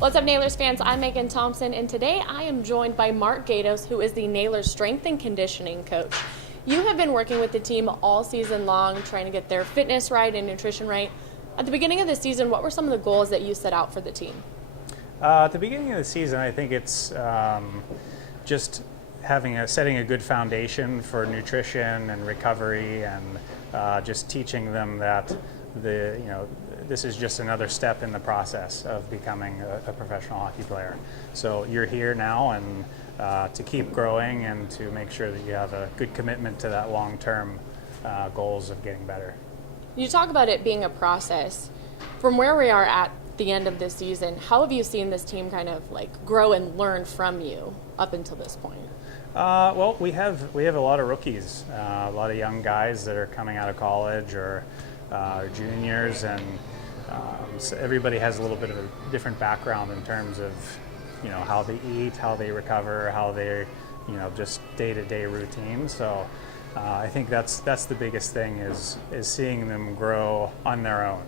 What's up, Nailers fans? I'm Megan Thompson, and today I am joined by Mark Gaydos, who is the Nailers strength and conditioning coach. You have been working with the team all season long, trying to get their fitness right and nutrition right. At the beginning of the season, what were some of the goals that you set out for the team? At the beginning of the season, I think it's just setting a good foundation for nutrition and recovery, and just teaching them that this is just another step in the process of becoming a professional hockey player. So you're here now, and to keep growing and to make sure that you have a good commitment to that long-term goals of getting better. You talk about it being a process. From where we are at the end of this season, how have you seen this team kind of like grow and learn from you up until this point? Well, we have a lot of rookies, a lot of young guys that are coming out of college or juniors, and so everybody has a little bit of a different background in terms of how they eat, how they recover, how they just day-to-day routine. So I think that's the biggest thing is seeing them grow on their own.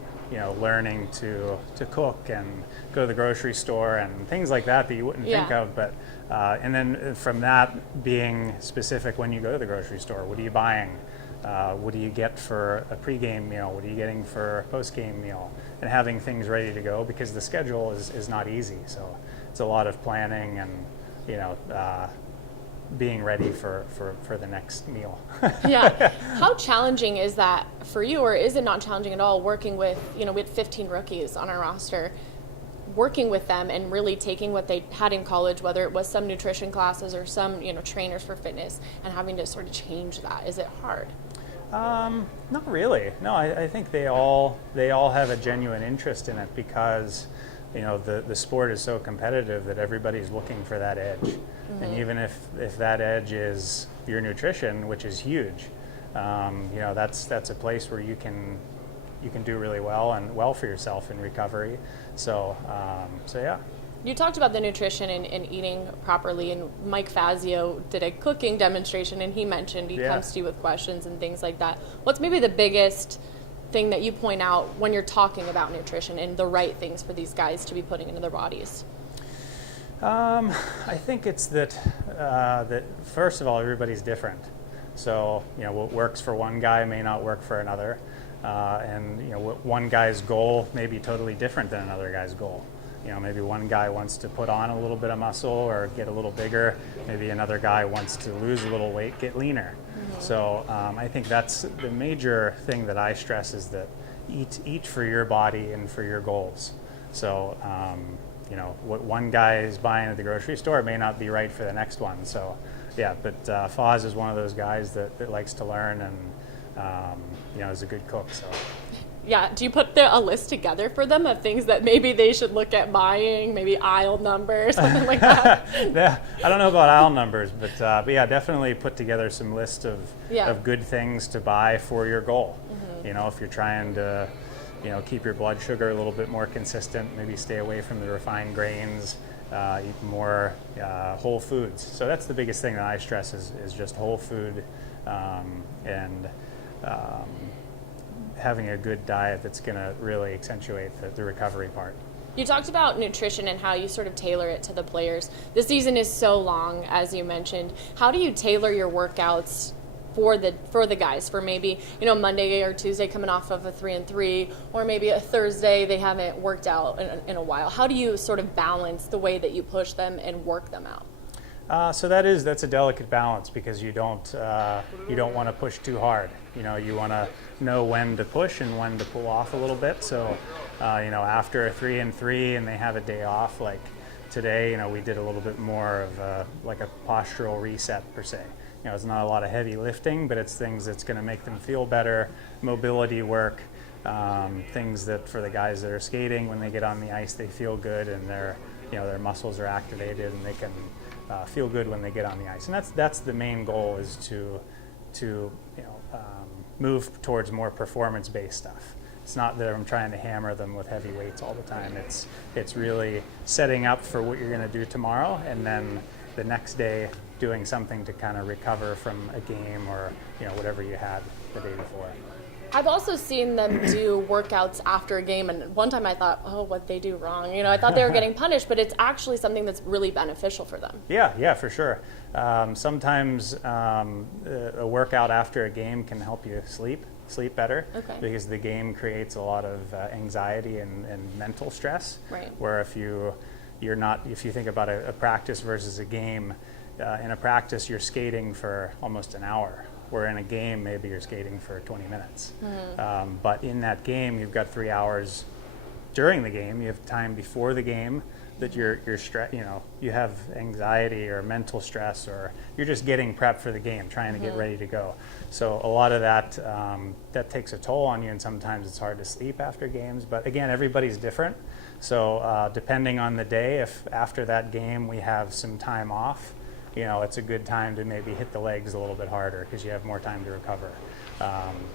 Learning to cook and go to the grocery store and things like that you wouldn't think of. But and then from that, being specific when you go to the grocery store. What are you buying? What do you get for a pregame meal? What are you getting for a postgame meal? And having things ready to go, because the schedule is not easy. So it's a lot of planning and being ready for the next meal. Yeah. How challenging is that for you, or is it not challenging at all, working with, we had 15 rookies on our roster, working with them and really taking what they had in college, whether it was some nutrition classes or some, trainers for fitness, and having to sort of change that? Is it hard? Not really. No, I think they all have a genuine interest in it, because the sport is so competitive that everybody's looking for that edge. Mm-hmm. And even if that edge is your nutrition, which is huge, that's a place where you can do really well for yourself in recovery. So yeah. You talked about the nutrition and eating properly, and Mike Fazio did a cooking demonstration, and he mentioned he comes to you with questions and things like that. What's maybe the biggest thing that you point out when you're talking about nutrition and the right things for these guys to be putting into their bodies? I think it's that first of all, everybody's different. So what works for one guy may not work for another, and one guy's goal may be totally different than another guy's goal. Maybe one guy wants to put on a little bit of muscle or get a little bigger. Maybe another guy wants to lose a little weight, get leaner. Mm-hmm. So I think that's the major thing that I stress, is that eat for your body and for your goals. So what one guy is buying at the grocery store may not be right for the next one. So yeah, but Foz is one of those guys that likes to learn, and is a good cook. So. Yeah, do you put a list together for them of things that maybe they should look at buying, maybe aisle numbers, something like that? Yeah, I don't know about aisle numbers, but yeah, definitely put together some list of good things to buy for your goal. Mm-hmm. If you're trying to, keep your blood sugar a little bit more consistent, maybe stay away from the refined grains, eat more whole foods. So that's the biggest thing that I stress is just whole food, and having a good diet that's going to really accentuate the recovery part. You talked about nutrition and how you sort of tailor it to the players. The season is so long, as you mentioned. How do you tailor your workouts for the guys, for maybe Monday or Tuesday coming off of a 3-3, or maybe a Thursday they haven't worked out in a while? How do you sort of balance the way that you push them and work them out? So that's a delicate balance, because you don't want to push too hard. You want to know when to push and when to pull off a little bit. So after a 3-3 and they have a day off, like today, we did a little bit more of like a postural reset per se. It's not a lot of heavy lifting, but it's things that's going to make them feel better, mobility work, things that for the guys that are skating, when they get on the ice, they feel good, and their muscles are activated, and they can feel good when they get on the ice. And that's the main goal, is to move towards more performance-based stuff. It's not that I'm trying to hammer them with heavy weights all the time. It's really setting up for what you're going to do tomorrow, and then the next day doing something to kind of recover from a game or whatever you had the day before. I've also seen them do workouts after a game, and one time I thought, oh, what they do wrong? I thought they were getting punished, but it's actually something that's really beneficial for them. Yeah, for sure. Sometimes a workout after a game can help you sleep better, because the game creates a lot of anxiety and mental stress. Right. Where if you think about a practice versus a game, in a practice you're skating for almost an hour, where in a game maybe you're skating for 20 minutes. But in that game you've got 3 hours during the game. You have time before the game that you're you have anxiety or mental stress, or you're just getting prepped for the game, trying to get ready to go. So a lot of that that takes a toll on you, and sometimes it's hard to sleep after games. But again, everybody's different. So depending on the day, if after that game we have some time off, it's a good time to maybe hit the legs a little bit harder because you have more time to recover.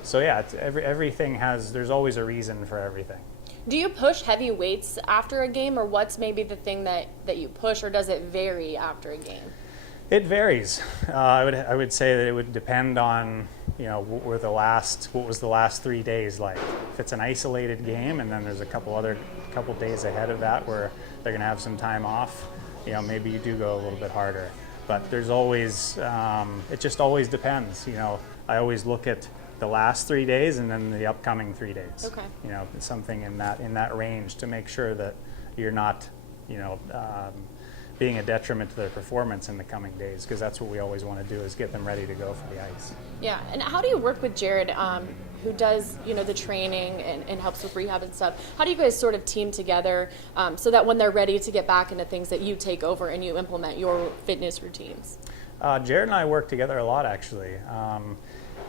So yeah, there's always a reason for everything. Do you push heavy weights after a game, or what's maybe the thing that you push, or does it vary after a game? It varies. I would say that it would depend on what was the last 3 days like. If it's an isolated game and then there's a couple days ahead of that where they're going to have some time off, maybe you do go a little bit harder. But there's always it just always depends. I always look at the last 3 days and then the upcoming 3 days. Okay. Something in that range to make sure that you're not being a detriment to their performance in the coming days, because that's what we always want to do, is get them ready to go for the ice. Yeah, and how do you work with Jared, who does the training and helps with rehab and stuff? How do you guys sort of team together so that when they're ready to get back into things, that you take over and you implement your fitness routines? Jared and I work together a lot, actually.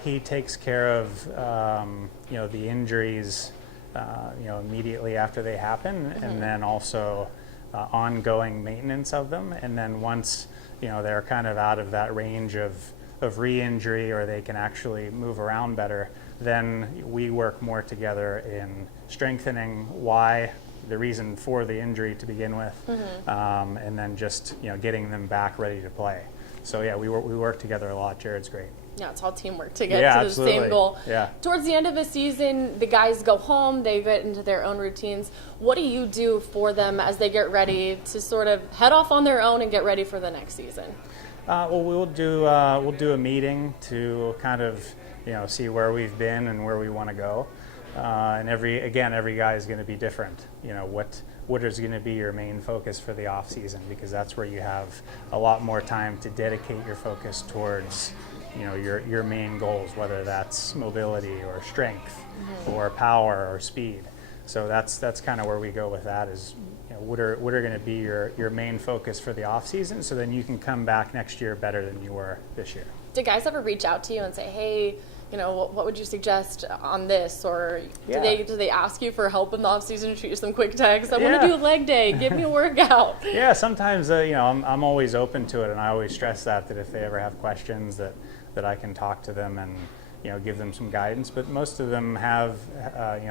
He takes care of the injuries immediately after they happen, and then also ongoing maintenance of them. And then once they're kind of out of that range of re-injury, or they can actually move around better, then we work more together in strengthening the reason for the injury to begin with, and then just getting them back ready to play. So yeah, we work together a lot. Jared's great. Yeah, it's all teamwork to get to the same goal. Yeah. Towards the end of the season, the guys go home, they get into their own routines. What do you do for them as they get ready to sort of head off on their own and get ready for the next season? Well, we'll do a meeting to kind of see where we've been and where we want to go. And every guy is going to be different. What is going to be your main focus for the off season, because that's where you have a lot more time to dedicate your focus towards your main goals, whether that's mobility or strength or power or speed. So that's kind of where we go with that, is what are going to be your main focus for the off season, so then you can come back next year better than you were this year. Do guys ever reach out to you and say, hey, what would you suggest on this? Or do they ask you for help in the off season, shoot you some quick texts? I want to do a leg day, give me a workout. Yeah, sometimes I'm always open to it, and I always stress that if they ever have questions that I can talk to them and give them some guidance. But most of them have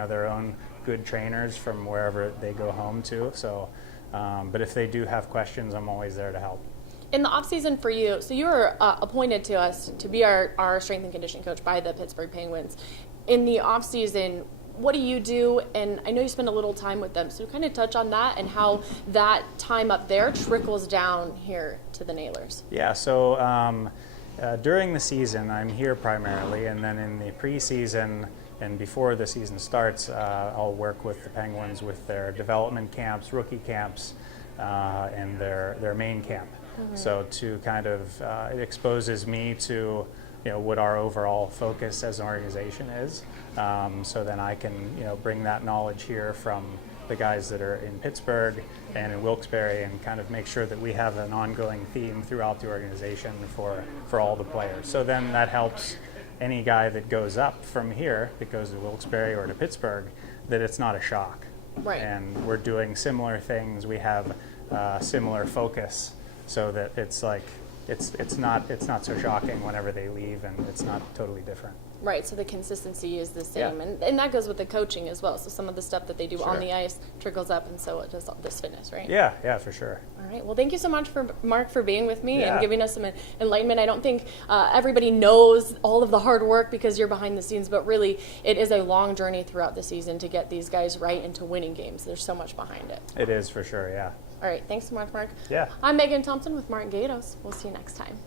their own good trainers from wherever they go home to. So, but if they do have questions, I'm always there to help. In the off season for you, so you were appointed to us to be our strength and conditioning coach by the Pittsburgh Penguins. In the off season, what do you do? And I know you spend a little time with them, so kind of touch on that and how that time up there trickles down here to the Nailers. Yeah, so during the season, I'm here primarily, and then in the preseason and before the season starts, I'll work with the Penguins with their development camps, rookie camps, and their main camp. So to kind of it exposes me to what our overall focus as an organization is. So then I can bring that knowledge here from the guys that are in Pittsburgh and in Wilkes-Barre, and kind of make sure that we have an ongoing theme throughout the organization for all the players. So then that helps any guy that goes up from here, that goes to Wilkes-Barre or to Pittsburgh, that it's not a shock. Right. And we're doing similar things. We have similar focus, so that it's like it's not so shocking whenever they leave, and it's not totally different. Right, so the consistency is the same, Yeah. and that goes with the coaching as well. So some of the stuff that they do on Sure. the ice trickles up, and so it does this fitness, right? Yeah, for sure. All right. Well, thank you so much for Mark for being with me Yeah. and giving us some enlightenment. I don't think everybody knows all of the hard work because you're behind the scenes, but really it is a long journey throughout the season to get these guys right into winning games. There's so much behind it. It is for sure, yeah. All right. Thanks so much, Mark. Yeah. I'm Megan Thompson with Mark Gaydos. We'll see you next time.